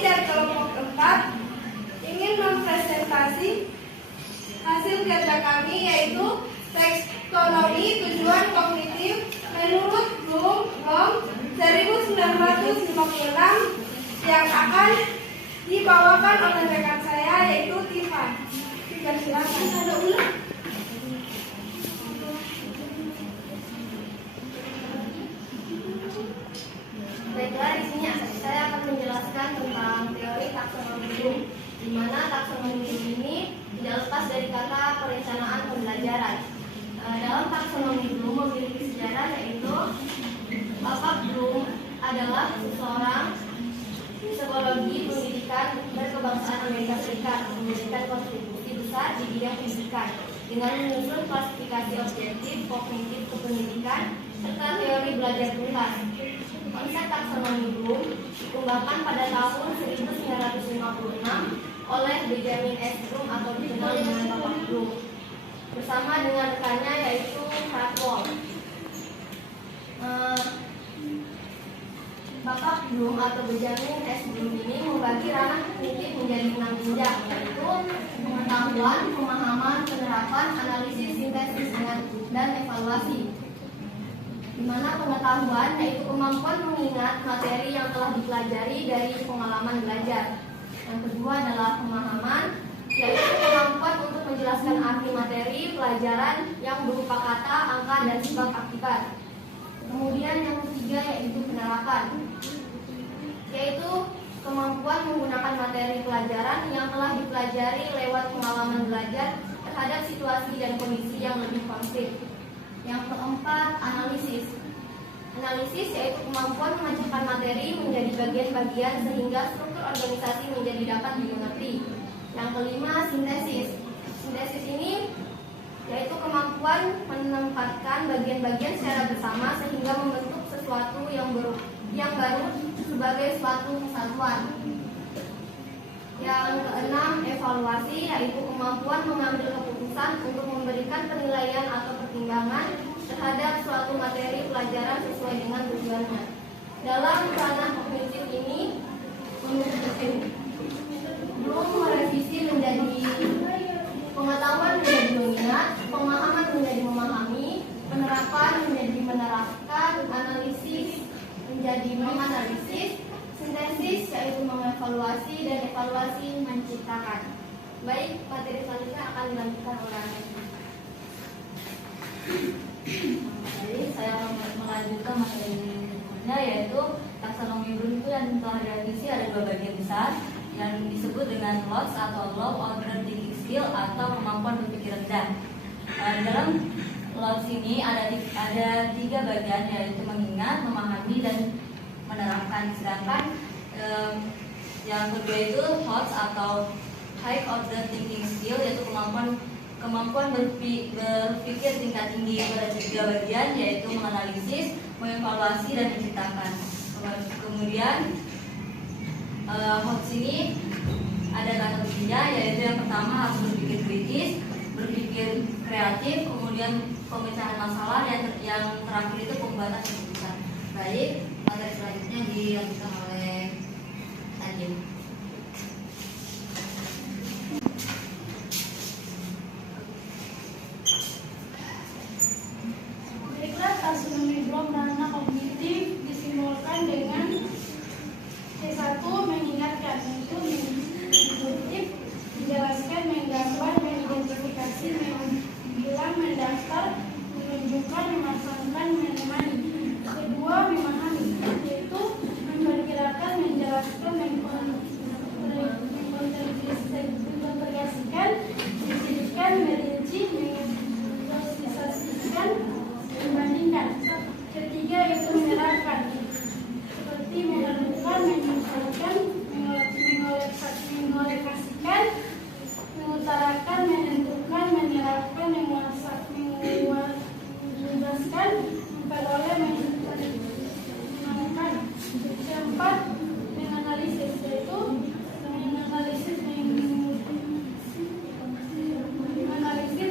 dari kelompok 4 ingin mempresentasi hasil kerja kami, yaitu taksonomi tujuan kognitif menurut Bloom 1956 yang akan dibawakan oleh rekan saya, yaitu Tiffan. Silakan. Ada ulang. Baiklah, di sini saya akan menjelaskan tentang teori taksonomi Bloom, di mana taksonomi Bloom ini tidak lepas dari kata perencanaan pembelajaran. Dalam taksonomi Bloom memiliki sejarah, yaitu Bapak Bloom adalah seorang psikologi pendidikan dan kebangsaan Amerika Serikat, memberikan kontribusi besar di bidang pendidikan dengan menyusun klasifikasi objektif kognitif kependidikan serta teori belajar tuntas. Konsep taksonomi Bloom dikembangkan pada tahun 1956 oleh Benjamin S. Bloom atau dikenal dengan Bapak Bloom bersama dengan rekannya, yaitu Krathwohl. Bapak Bloom atau Benjamin S. Bloom ini membagi ranah kognitif menjadi 6 jenjang, yaitu pengetahuan, pemahaman, penerapan, analisis, sintesis, dan evaluasi. Di mana pengetahuan yaitu kemampuan mengingat materi yang telah dipelajari dari pengalaman belajar. Yang kedua adalah pemahaman, yaitu kemampuan untuk menjelaskan arti materi pelajaran yang berupa kata, angka, dan sifat akibat. Kemudian yang ketiga yaitu penerapan, yaitu kemampuan menggunakan materi pelajaran yang telah dipelajari lewat pengalaman belajar terhadap situasi dan kondisi yang lebih konkret. Yang keempat, analisis. Analisis yaitu kemampuan memecahkan materi menjadi bagian-bagian sehingga struktur organisasi menjadi dapat dimengerti. Yang kelima, sintesis. Sintesis ini yaitu kemampuan menempatkan bagian-bagian secara bersama sehingga membentuk sesuatu yang baru sebagai suatu kesatuan. Yang keenam, evaluasi, yaitu kemampuan mengambil keputusan untuk memberikan penilaian atau pertimbangan terhadap suatu materi pelajaran sesuai dengan tujuannya. Dalam ranah kognitif ini, Bloom merevisi menjadi pengetahuan menjadi mengingat, pemahaman menjadi memahami, penerapan menjadi menerapkan, analisis menjadi menganalisis, sintesis yaitu mengevaluasi, dan evaluasi menciptakan. Baik, materi selanjutnya akan dilanjutkan oleh Anda. Jadi saya melanjutkan materi berikutnya, yaitu taksonomi Bloom itu yang telah direvisi ada 2 bagian besar yang disebut dengan LOTS atau Low Order Thinking Skill atau kemampuan berpikir rendah. Dalam LOTS ini ada 3 bagian, yaitu mengingat, memahami, dan menerapkan. Sedangkan yang kedua itu HOTS atau High Order Thinking Skill, yaitu kemampuan berpikir tingkat tinggi pada 3 bagian, yaitu menganalisis, mengevaluasi, dan menciptakan. Kemudian HOTS ini ada kategorinya, yaitu yang pertama harus berpikir kritis, berpikir kreatif, kemudian pemecahan masalah, dan yang terakhir itu pembuatan keputusan. Baik, materi selanjutnya dilanjutkan oleh Tajim. Baiklah, taksonomi Bloom ranah kognitif disimbolkan dengan C1, mengingatkan, yaitu mengutip, menjelaskan, menggambar, mengidentifikasi, mengulang, mendaftar, menunjukkan, memasangkan, menemani. Kedua, memahami, yaitu memperkirakan, menjelaskan, mengintegrasikan, menjadikan, merinci, mensosialisasikan, membandingkan. Ketiga, yaitu menerapkan, seperti menentukan, menyesuaikan, mengolekasikan, mengutarakan, menentukan, menerapkan, menjelaskan, memperoleh, menentukan. Keempat, menganalisis, yaitu menganalisis,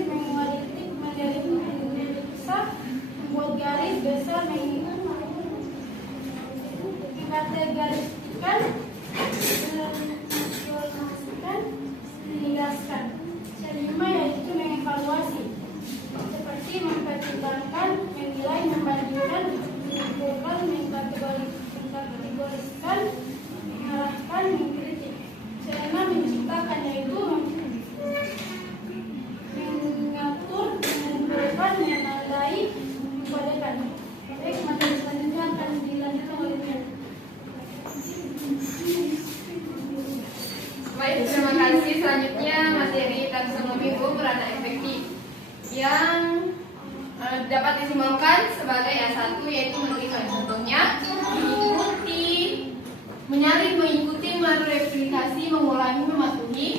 menganalitik, mendiagnosa, membuat garis besar, mengkategorikan, menentukan, menilai, membandingkan, mengumpulkan, mengkategoriskan, mengarahkan, mengkritik. Keenam, menciptakan, yaitu mengatur, menentukan, menandai, mengkodekan. Baik, materi selanjutnya akan dilanjutkan oleh Mia. Baik, terima kasih. Selanjutnya materi taksonomi berada efektif yang dapat disimbolkan sebagai A1 yaitu menerima. Contohnya menyaring, mengikuti, mereplikasi, mengulangi, mematuhi.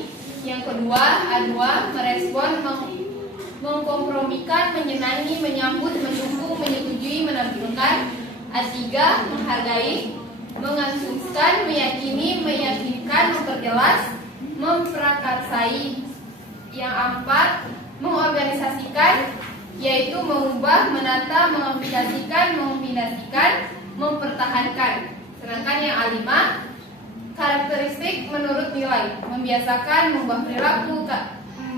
Yang kedua A2 merespon, mengkompromikan, menyenangi, menyambut, mendukung, menyetujui, menampilkan. A3 menghargai, mengasumsikan, meyakini, meyakinkan, memperjelas, memprakarsai. Yang A4 mengorganisasikan, yaitu mengubah, menata, mengaplikasikan, mengombinasikan, mempertahankan. Sedangkan yang A5 karakteristik menurut nilai, membiasakan, mengubah perilaku,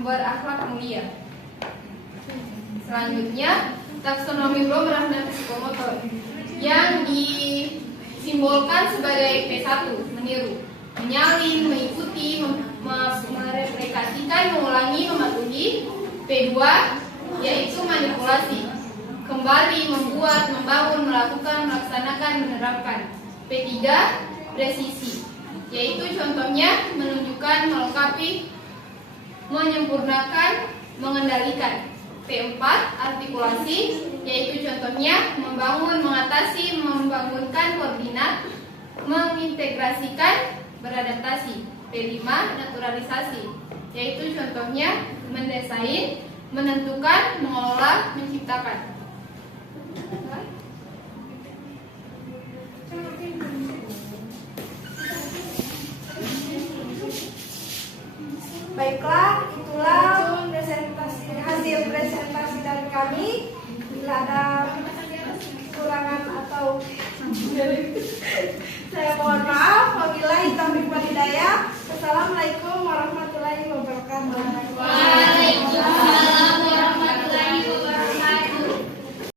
berakhlak mulia. Selanjutnya taksonomi Bloom dan psikomotor yang disimbolkan sebagai P1 meniru, menyalin, mengikuti, mereplikasikan, mengulangi, mematuhi. P2 yaitu manipulasi, kembali, membuat, membangun, melakukan, melaksanakan, menerapkan. P3 presisi, yaitu contohnya menunjukkan, melengkapi, menyempurnakan, mengendalikan. P4 artikulasi, yaitu contohnya membangun, mengatasi, membangunkan koordinat, mengintegrasikan, beradaptasi. P5 naturalisasi, yaitu contohnya mendesain, menentukan, mengelola, menciptakan. Baiklah, itulah hasil presentasi dari kami. Bila ada kekurangan atau saya mohon maaf. Wabillahi taufiq wal hidayah. Assalamualaikum warahmatullahi wabarakatuh. Waalaikumsalam.